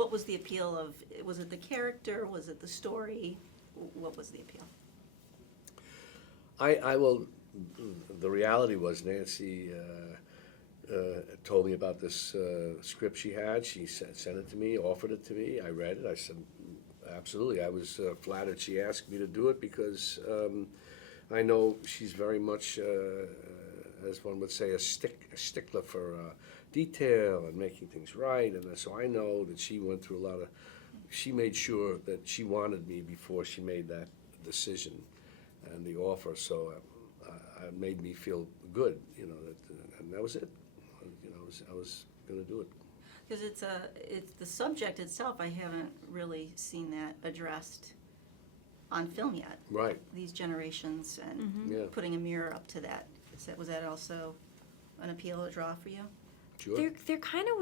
what was the appeal of, was it the character, was it the story? What was the appeal? I will, the reality was Nancy told me about this script she had. She sent it to me, offered it to me. I read it. I said, absolutely. I was flattered she asked me to do it because I know she's very much, as one would say, a stickler for detail and making things right. And so I know that she went through a lot of, she made sure that she wanted me before she made that decision and the offer. So it made me feel good, you know, and that was it. You know, I was going to do it. Because it's the subject itself, I haven't really seen that addressed on film yet. Right. These generations and putting a mirror up to that. Was that also an appeal, a draw for you? Sure. There kind of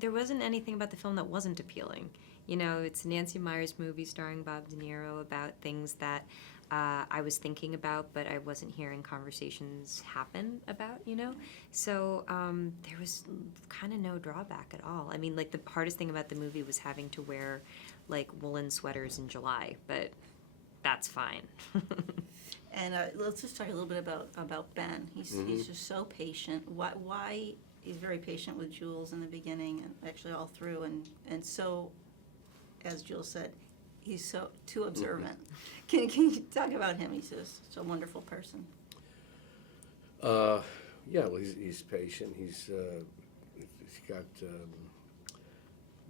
there wasn't anything about the film that wasn't appealing. You know, it's a Nancy Meyers movie starring Bob De Niro about things that I was thinking about, but I wasn't hearing conversations happen about, you know? So there was kind of no drawback at all. I mean, like, the hardest thing about the movie was having to wear, like, woolen sweaters in July, but that's fine. And let's just talk a little bit about Ben. He's just so patient. Why he's very patient with Jules in the beginning and actually all through, and so, as Jules said, he's so too observant. Can you talk about him? He's just a wonderful person. Yeah, well, he's patient. He's got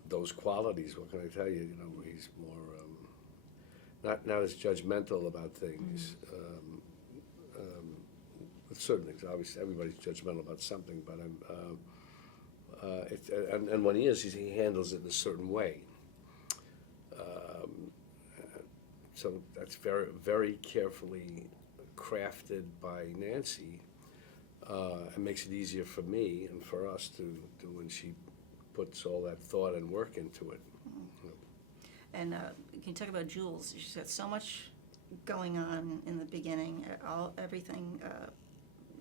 those qualities. What can I tell you? You know, he's more not as judgmental about things. With certain things, obviously, everybody's judgmental about something. But and when he is, he handles it in a certain way. So that's very, very carefully crafted by Nancy. It makes it easier for me and for us to do when she puts all that thought and work into it. And can you talk about Jules? She's got so much going on in the beginning. Everything.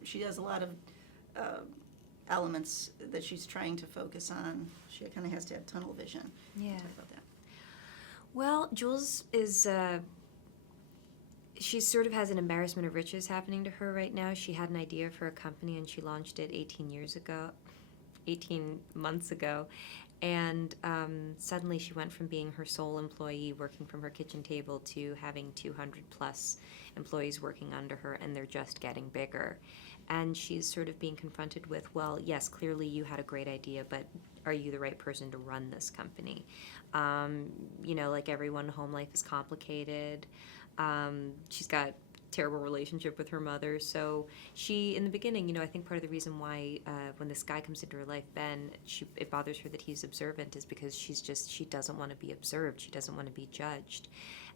She has a lot of elements that she's trying to focus on. She kind of has to have tunnel vision. Yeah. Talk about that. Well, Jules is, she sort of has an embarrassment of riches happening to her right now. She had an idea for a company and she launched it 18 months ago. And suddenly she went from being her sole employee working from her kitchen table to having 200 plus employees working under her, and they're just getting bigger. And she's sort of being confronted with, well, yes, clearly you had a great idea, but are you the right person to run this company? You know, like everyone, home life is complicated. She's got terrible relationship with her mother. So she, in the beginning, you know, I think part of the reason why when this guy comes into her life, Ben, it bothers her that he's observant is because she doesn't want to be observed. She doesn't want to be judged.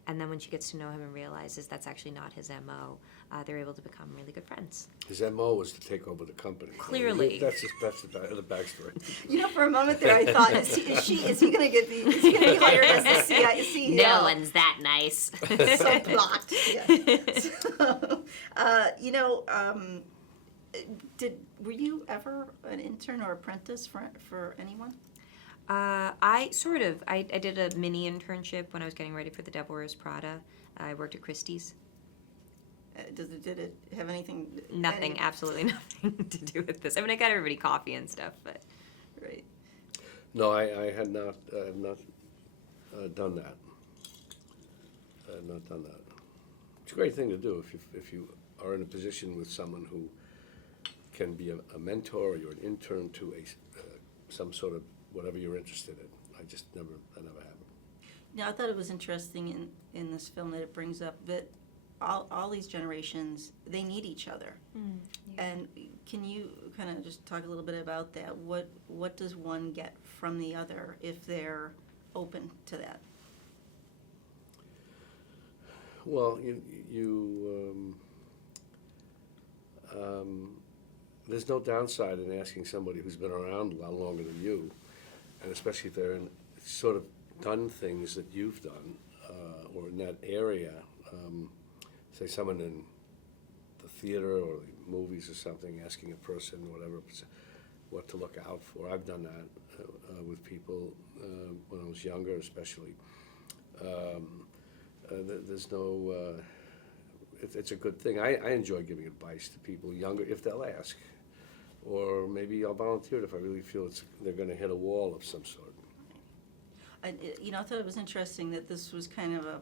And then when she gets to know him and realizes that's actually not his MO, they're able to become really good friends. His MO was to take over the company. Clearly. That's the backstory. You know, for a moment there, I thought, is he going to be hired as the CEO? No one's that nice. So blocked. Yeah. So, you know, were you ever an intern or apprentice for anyone? I did a mini internship when I was getting ready for The Devil Wears Prada. I worked at Christie's. Did it have anything? Nothing, absolutely nothing to do with this. I mean, I got everybody coffee and stuff, but. Right. No, I had not done that. I had not done that. It's a great thing to do if you are in a position with someone who can be a mentor or you're an intern to some sort of whatever you're interested in. That never happened. Now, I thought it was interesting in this film that it brings up that all these generations, they need each other. Yeah. And can you kind of just talk a little bit about that? What does one get from the other if they're open to that? Well, there's no downside in asking somebody who's been around a lot longer than you, and especially if they're sort of done things that you've done, or in that area. Say someone in the theater or the movies or something, asking a person, whatever, what to look out for. I've done that with people. people when I was younger, especially. There's no. It's a good thing. I enjoy giving advice to people younger if they'll ask, or maybe I'll volunteer it if I really feel they're going to hit a wall of some sort. I thought it was interesting that this was kind of a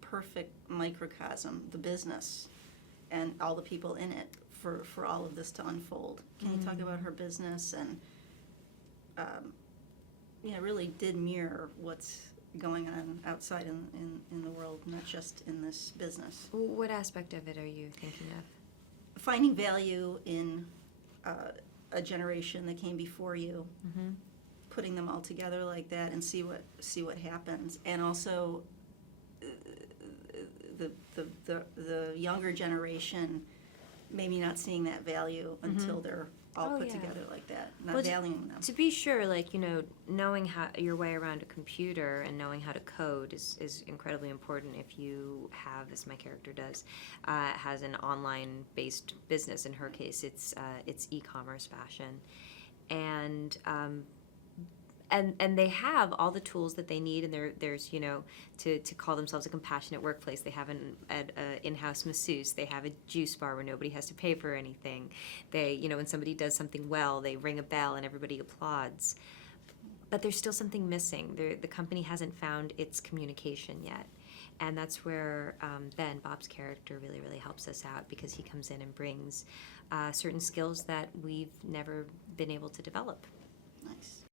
perfect microcosm, the business, and all the people in it for all of this to unfold. Can you talk about her business and, really did mirror what's going on outside in the world, not just in this business. What aspect of it are you thinking of? Finding value in a generation that came before you, putting them all together like that, and see what happens, and also the younger generation maybe not seeing that value until they're all put together like that, not valuing them. To be sure, knowing how your way around a computer and knowing how to code is incredibly important if you have, as my character does, has an online-based business. In her case, it's e-commerce fashion. And they have all the tools that they need, and there's to call themselves a compassionate workplace. They have an in-house masseuse. They have a juice bar where nobody has to pay for anything. They when somebody does something well, they ring a bell and everybody applauds. But there's still something missing. The company hasn't found its communication yet, and that's where Ben, Bob's character, really helps us out, because he comes in and brings certain skills that we've never been able to develop. Nice.